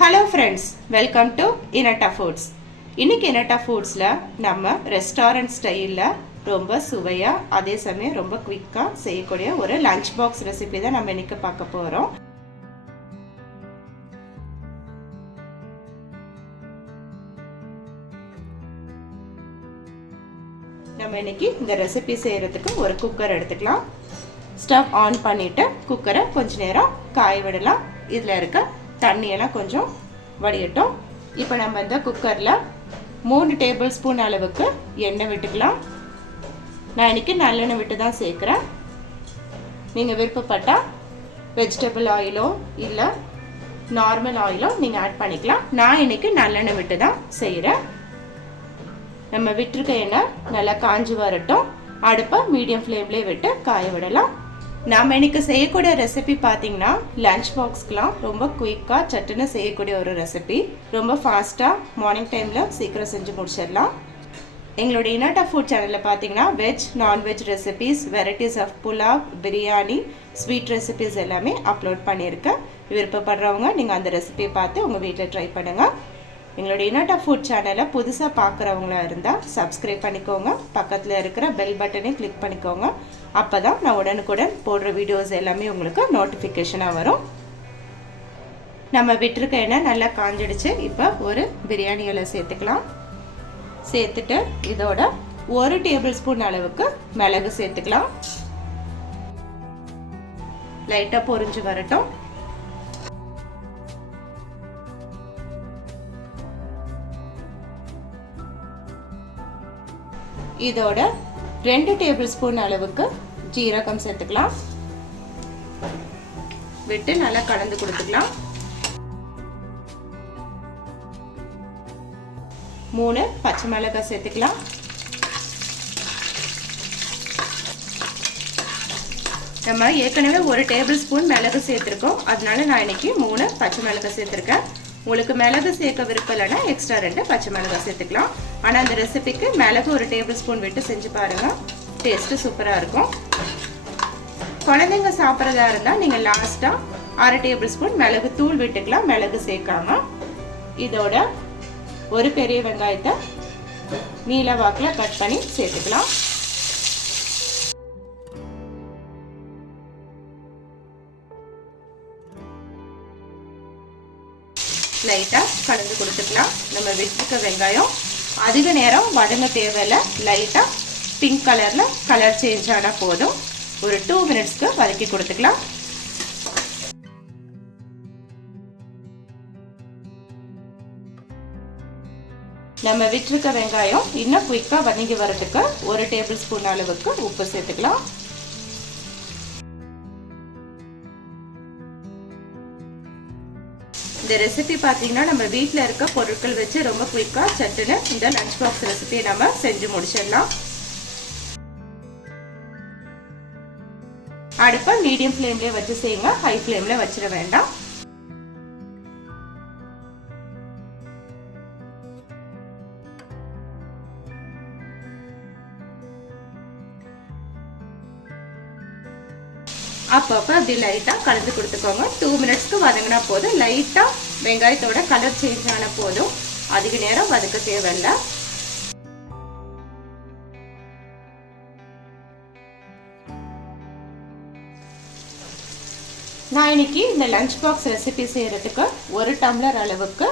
Hello friends, welcome to Inatta foods. இன்றைக்கி இனட்டா ஃபுட்ஸில் நம்ம restaurant ஸ்டைலில் ரொம்ப சுவையாக அதே சமயம் ரொம்ப குவிக்காக செய்யக்கூடிய ஒரு லஞ்ச் பாக்ஸ் ரெசிபி தான் நம்ம இன்றைக்கி பார்க்க போகிறோம். நம்ம இன்றைக்கி இந்த ரெசிபி செய்கிறதுக்கு ஒரு குக்கர் எடுத்துக்கலாம். ஸ்டவ் ஆன் பண்ணிவிட்டு குக்கரை கொஞ்ச நேரம் காய விடலாம். இதில் இருக்க தண்ணியெல்லாம் கொஞ்சம் வடியட்டும். இப்போ நம்ம இந்த குக்கரில் 3 டேபிள் ஸ்பூன் அளவுக்கு எண்ணெய் விட்டுக்கலாம். நான் இன்றைக்கி நல்லெண்ணெய் விட்டு தான் சேர்க்குறேன். நீங்கள் விருப்பப்பட்டால் வெஜிடபிள் ஆயிலோ இல்லை நார்மல் ஆயிலோ நீங்கள் ஆட் பண்ணிக்கலாம். நான் இன்றைக்கி நல்லெண்ணெய் விட்டு தான் செய்கிறேன். நம்ம விட்டுருக்க எண்ணெய் நல்லா காஞ்சி வரட்டும். அடுப்பை மீடியம் ஃப்ளேம்லேயே விட்டு காய விடலாம். நாம் இன்றைக்கி செய்யக்கூடிய ரெசிபி பார்த்தீங்கன்னா லஞ்ச் பாக்ஸ்க்கெலாம் ரொம்ப குயிக்காக சட்டுன்னு செய்யக்கூடிய ஒரு ரெசிபி. ரொம்ப ஃபாஸ்ட்டாக மார்னிங் டைமில் சீக்கிரம் செஞ்சு முடிச்சிடலாம். எங்களுடைய இனட்டா ஃபுட் சேனலில் பார்த்தீங்கன்னா veg non veg recipes, varieties of pulao, biryani, sweet recipes எல்லாமே அப்லோட் பண்ணியிருக்கேன். விருப்பப்படுறவங்க நீங்கள் அந்த ரெசிபியை பார்த்து உங்கள் வீட்டில் ட்ரை பண்ணுங்கள். எங்களுடைய இனட்டா ஃபுட் சேனலை புதுசாக பார்க்குறவங்களா இருந்தால் சப்ஸ்கிரைப் பண்ணிக்கோங்க. பக்கத்தில் இருக்கிற பெல் பட்டனையும் கிளிக் பண்ணிக்கோங்க. அப்போ தான் நான் உடனுக்குடன் போடுற வீடியோஸ் எல்லாமே உங்களுக்கு நோட்டிஃபிகேஷனாக வரும். நம்ம விட்டுருக்க எண்ணெய் நல்லா காஞ்சிடுச்சு. இப்போ ஒரு பிரியாணி இலை சேர்த்துக்கலாம். சேர்த்துட்டு இதோட 1 டேபிள் ஸ்பூன் அளவுக்கு மிளகு சேர்த்துக்கலாம். லைட்டாக பொரிஞ்சு வரட்டும். இதோட 2 டேபிள் ஸ்பூன் அளவுக்கு ஜீரகம் சேர்த்துக்கலாம். விட்டு நல்லா கலந்து கொடுத்துக்கலாம். 3 பச்சை மிளகாய் சேர்த்துக்கலாம். நம்ம ஏற்கனவே 1 டேபிள் ஸ்பூன் மிளகு சேர்த்துருக்கோம். அதனால நான் இன்னைக்கு 3 பச்சை மிளகாய் சேர்த்துருக்கேன். உங்களுக்கு மிளகு சேர்க்க விருப்பம் இல்லைன்னா எக்ஸ்ட்ரா 2 பச்சை மிளகாய் சேர்த்துக்கலாம். ஆனால் அந்த ரெசிபிக்கு மிளகு 1 டேபிள் ஸ்பூன் விட்டு செஞ்சு பாருங்கள். டேஸ்ட்டு சூப்பராக இருக்கும். குழந்தைங்க சாப்பிட்றதா இருந்தால் நீங்கள் லாஸ்ட்டாக 1/2 டேபிள் ஸ்பூன் மிளகு தூள் விட்டுக்கலாம், மிளகு சேர்க்காம. இதோட ஒரு பெரிய வெங்காயத்தை நீல வாக்கில் கட் பண்ணி சேர்த்துக்கலாம். லைட்டாக கலந்து கொடுத்துக்கலாம். நம்ம வெட்டிருக்க வெங்காயம் அதிக நேரம் வதங்க தேவையில்லை. லைட்டாக பிங்க் கலரில் கலர் சேஞ்ச் ஆனால் போதும். ஒரு 2 மினிட்ஸ்க்கு வதக்கி கொடுத்துக்கலாம். நம்ம விட்டுருக்க வெங்காயம் இன்னும் குயிக்காக வதங்கி வரதுக்கு 1 டேபிள் ஸ்பூன் அளவுக்கு உப்பு சேர்த்துக்கலாம். இந்த ரெசிபி பார்த்தீங்கன்னா நம்ம வீட்டில் இருக்க பொருட்கள் வச்சு ரொம்ப குயிக்காக சட்டுன்னு இந்த லஞ்ச் பாக்ஸ் ரெசிபியை நம்ம செஞ்சு முடிச்சிடலாம். அடுப்பை மீடியம் ஃப்ளேம்லேயே வச்சு செய்யுங்க, ஹை ஃப்ளேமில் வச்சிட வேண்டாம். அப்பப்போ அப்படி லைட்டாக கலந்து கொடுத்துக்கோங்க. 2 மினிட்ஸ்க்கு வதங்கினா போதும். லைட்டாக வெங்காயத்தோட கலர் சேஞ்ச் ஆன போதும். அதிக நேரம் வதக்க தேவையில்லை. நான் இன்னைக்கு இந்த லஞ்ச் பாக்ஸ் ரெசிபி செய்கிறதுக்கு 1 டம்ளர் அளவுக்கு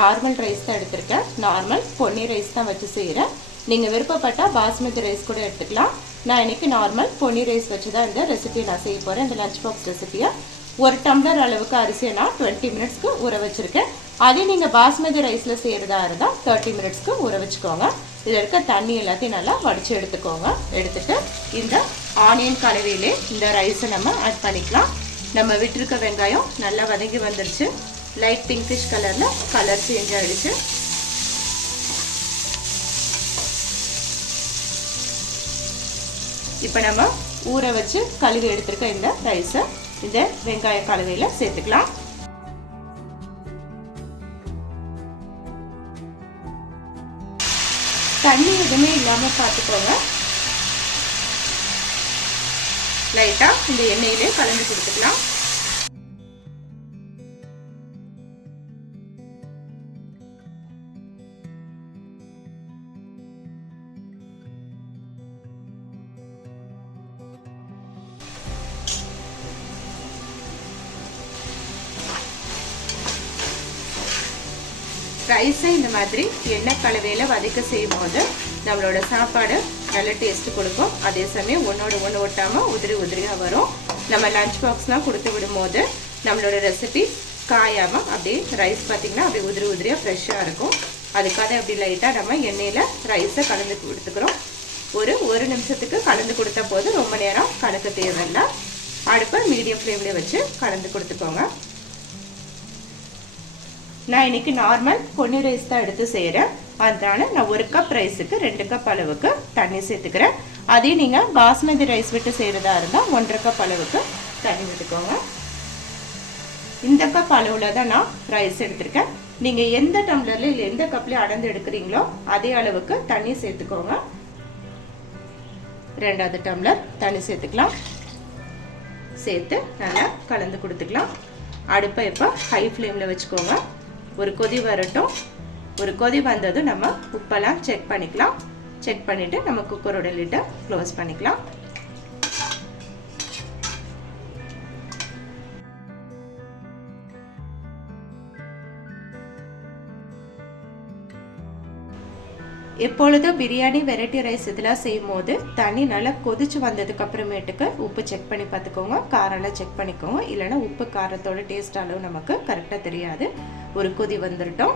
நார்மல் ரைஸ் தான் எடுத்திருக்கேன். நார்மல் பொன்னி ரைஸ் தான் வச்சு செய்கிறேன். நீங்கள் விருப்பப்பட்டால் பாஸ்மதி ரைஸ் கூட எடுத்துக்கலாம். நான் இன்றைக்கி நார்மல் பொன்னி ரைஸ் வச்சு தான் இந்த ரெசிபியை நான் செய்ய போகிறேன். இந்த லஞ்ச் பாக்ஸ் ரெசிபியை 1 டம்ளர் அளவுக்கு அரிசியை நான் 20 மினிட்ஸ்க்கு ஊற வச்சுருக்கேன். அதே நீங்கள் பாஸ்மதி ரைஸில் செய்கிறதா இருந்தால் 30 மினிட்ஸ்க்கு ஊற வச்சுக்கோங்க. இதில் இருக்க தண்ணி எல்லாத்தையும் நல்லா வடித்து எடுத்துக்கோங்க. எடுத்துகிட்டு இந்த ஆனியன் கலவையிலே இந்த ரைஸை நம்ம ஆட் பண்ணிக்கலாம். நம்ம விட்டுருக்க வெங்காயம் நல்லா வதங்கி வந்துடுச்சு. லைட் பிங்கிஷ் கலரில் கலர் சேஞ்ச் ஆகிடுச்சு. இப்போ நம்ம ஊற வச்சு கழுவி எடுத்துருக்க இந்த ரைஸை இந்த வெங்காய கலவையில் சேர்த்துக்கலாம். தண்ணி எதுவுமே இல்லாமல் பார்த்துக்கோங்க. லைட்டாக இந்த எண்ணெயிலே கலந்து கொடுத்துக்கலாம். ரைஸை இந்த மாதிரி எண்ணெய் கலவையில் வதக்க செய்யும் போது நம்மளோட சாப்பாடு நல்ல டேஸ்ட் கொடுக்கும். அதே சமயம் ஒன்றோடு ஒன்று ஒட்டாமல் உதிரி உதிரியாக வரும். நம்ம லஞ்ச் பாக்ஸ்லாம் கொடுத்து விடும்போது நம்மளோட ரெசிபி காயாமல் அப்படியே ரைஸ் பார்த்திங்கன்னா அப்படியே உதிரி உதிரியாக ஃப்ரெஷ்ஷாக இருக்கும். அதுக்காக அப்படி லைட்டாக நம்ம எண்ணெயில் ரைஸை கலந்து கொடுத்துக்கிறோம். ஒரு நிமிஷத்துக்கு கலந்து கொடுத்த போது ரொம்ப நேரம் கலக்க தேவையில்லை. அடுப்பை மீடியம் ஃப்ளேமில் வச்சு கலந்து கொடுத்துக்கோங்க. நான் இன்னைக்கு நார்மல் பொன்னி ரைஸ் தான் எடுத்து செய்கிறேன். அதனால நான் 1 கப் ரைஸுக்கு 2 கப் அளவுக்கு தண்ணி சேர்த்துக்கிறேன். அதே நீங்கள் பாஸ்மதி ரைஸ் விட்டு செய்கிறதா இருந்தால் 1.5 கப் அளவுக்கு தண்ணி விட்டுக்கோங்க. இந்த கப் அளவில் தான் நான் ரைஸ் எடுத்திருக்கேன். நீங்கள் எந்த டம்ளரில் இல்லை எந்த கப்லேயும் அளந்து எடுக்கிறீங்களோ அதே அளவுக்கு தண்ணி சேர்த்துக்கோங்க. 2வது டம்ளர் தண்ணி சேர்த்துக்கலாம். சேர்த்து நல்லா கலந்து கொடுத்துக்கலாம். அடுப்பை இப்போ ஹை ஃப்ளேமில் வச்சுக்கோங்க. ஒரு கொதி வரட்டும். ஒரு கொதி வந்ததும் நம்ம உப்பெல்லாம் செக் பண்ணிக்கலாம். செக் பண்ணிவிட்டு நம்ம குக்கரோட லிட்டை க்ளோஸ் பண்ணிக்கலாம். எப்பொழுதும் பிரியாணி வெரைட்டி ரைஸ் இதெல்லாம் செய்யும் போது தண்ணி நல்லா கொதிச்சு வந்ததுக்கு அப்புறமேட்டுக்கு உப்பு செக் பண்ணி பார்த்துக்கோங்க. காரெல்லாம் செக் பண்ணிக்கோங்க. இல்லைன்னா உப்பு காரத்தோட டேஸ்ட் அளவு நமக்கு கரெக்டாக தெரியாது. ஒரு கொதி வந்துட்டோம்.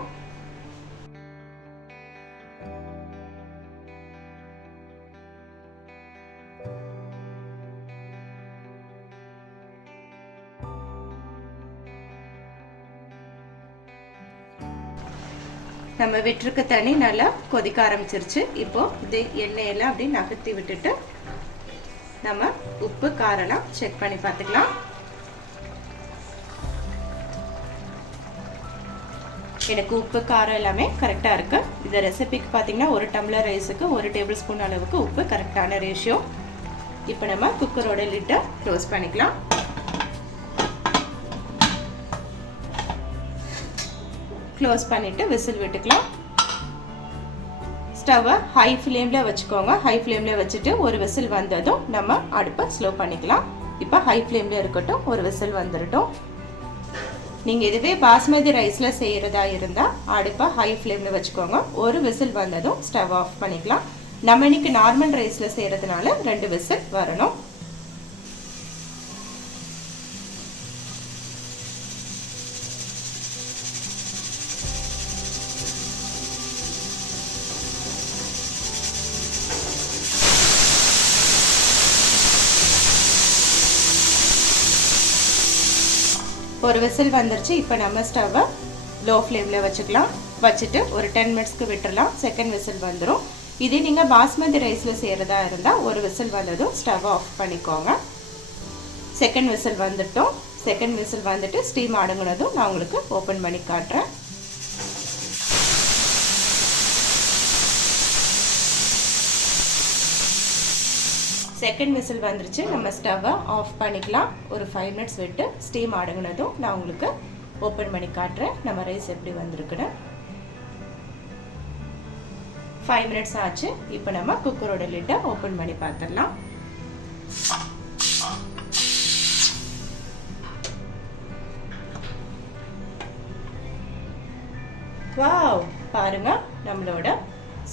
நம்ம விட்டுருக்க தண்ணி நல்லா கொதிக்க ஆரம்பிச்சிருச்சு. இப்போ இது எண்ணெயெல்லாம் அப்படி நகர்த்தி விட்டுட்டு நம்ம உப்பு காரெல்லாம் செக் பண்ணி பார்த்துக்கலாம். எனக்கு உப்பு காரம் எல்லாமே கரெக்டாக இருக்கு. இந்த ரெசிபிக்கு பார்த்தீங்கன்னா 1 டம்ளர் ரைஸுக்கு 1 டேபிள் ஸ்பூன் அளவுக்கு உப்பு கரெக்டான ரேஷியோ. இப்போ நம்ம குக்கரோட லிட்டை க்ளோஸ் பண்ணிக்கலாம். க்ளோஸ் பண்ணிவிட்டு விசில் விட்டுக்கலாம். ஸ்டவ்வை ஹை ஃப்ளேமில் வச்சுக்கோங்க. ஹை ஃப்ளேமில் வச்சுட்டு ஒரு விசில் வந்ததும் நம்ம அடுப்பை ஸ்லோ பண்ணிக்கலாம். இப்போ ஹை ஃப்ளேமில் இருக்கட்டும். ஒரு விசில் வந்துடட்டும். நீங்கள் இதுவே பாஸ்மதி ரைஸில் செய்கிறதா இருந்தால் அடுப்பை ஹை ஃப்ளேமில் வச்சுக்கோங்க. ஒரு விசில் வந்ததும் ஸ்டவ் ஆஃப் பண்ணிக்கலாம். நம்ம இன்னைக்கு நார்மல் ரைஸில் செய்கிறதுனால 2 விசில் வரணும். ஒரு விசில் வந்துருச்சு. இப்போ நம்ம ஸ்டவ்வை லோ ஃப்ளேமில் வச்சுக்கலாம். வச்சுட்டு ஒரு 10 மினிட்ஸ்க்கு விட்டுடலாம். செகண்ட் விசில் வந்துடும். இதே நீங்கள் பாஸ்மதி ரைஸில் செய்கிறதா இருந்தால் ஒரு விசில் வந்ததும் ஸ்டவ் ஆஃப் பண்ணிக்கோங்க. செகண்ட் விசில் வந்துட்டோம். செகண்ட் விசில் வந்துட்டு ஸ்டீம் அடங்குனதும் நான் உங்களுக்கு ஓப்பன் பண்ணி காட்டுறேன். செகண்ட் விசில் வந்துருச்சு. நம்ம ஸ்டவ்வை ஆஃப் பண்ணிக்கலாம். ஒரு 5 மினிட்ஸ் விட்டு ஸ்டீம் அடங்குனதும் நான் உங்களுக்கு ஓப்பன் பண்ணி காட்டுறேன் நம்ம ரைஸ் எப்படி வந்திருக்குன்னு. 5 மினிட்ஸ் ஆச்சு. இப்போ நம்ம குக்கரோட லிட்டை ஓப்பன் பண்ணி பார்த்துடலாம். வாவ், பாருங்க நம்மளோட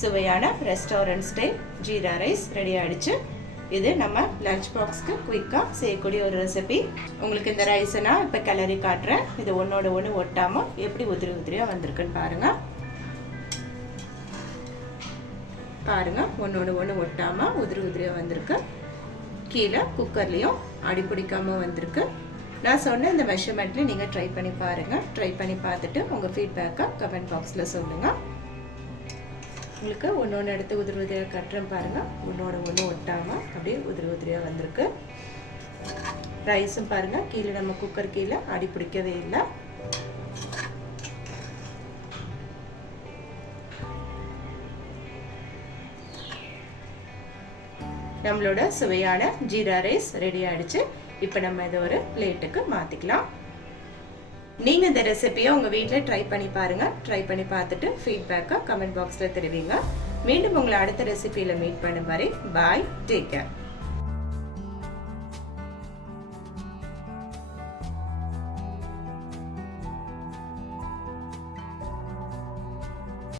சுவையான restaurant style jeera rice ready ஆயிடுச்சு. இது நம்ம லஞ்ச் பாக்ஸ்க்கு குயிக்காக செய்யக்கூடிய ஒரு ரெசிபி. உங்களுக்கு இந்த ரைஸை நான் இப்போ கிளறி காட்டுறேன். இது ஒன்றோட ஒன்று ஒட்டாமல் எப்படி உதிரி உதிரியாக வந்திருக்குன்னு பாருங்கள். பாருங்கள், ஒன்றோட ஒன்று ஒட்டாமல் உதிரி உதிரியாக வந்திருக்கு. கீழே குக்கர்லேயும் அடி பிடிக்காமல் வந்திருக்கு. நான் சொன்ன இந்த மெஷர்மெண்ட்லேயும் நீங்கள் ட்ரை பண்ணி பாருங்கள். ட்ரை பண்ணி பார்த்துட்டு உங்கள் ஃபீட்பேக்கை கமெண்ட் பாக்ஸில் சொல்லுங்கள். உங்களுக்கு ஒன்று எடுத்து உதிரி உதிரியாக கட்டுறேன் பாருங்கள். ஒன்றோட ஒன்று ஒட்டாமல் அப்படியே உதிரி உதிரியாக வந்திருக்கு. ரைஸும் பாருங்கள், கீழே நம்ம குக்கர் கீழே அடி பிடிக்கவே இல்லை. நம்மளோட சுவையான ஜீரா ரைஸ் ரெடி ஆயிடுச்சு. இப்போ நம்ம இதை ஒரு பிளேட்டுக்கு மாற்றிக்கலாம். நீங்கள் இந்த ரெசிபியை உங்கள் வீட்டில் ட்ரை பண்ணி பாருங்கள். ட்ரை பண்ணி பார்த்துட்டு ஃபீட்பேக்கை கமெண்ட் பாக்ஸில் தெரிவிங்க. மீண்டும் உங்களை அடுத்த ரெசிபியில் மீட் பண்ணும் வரை பாய், டேக் கேர்.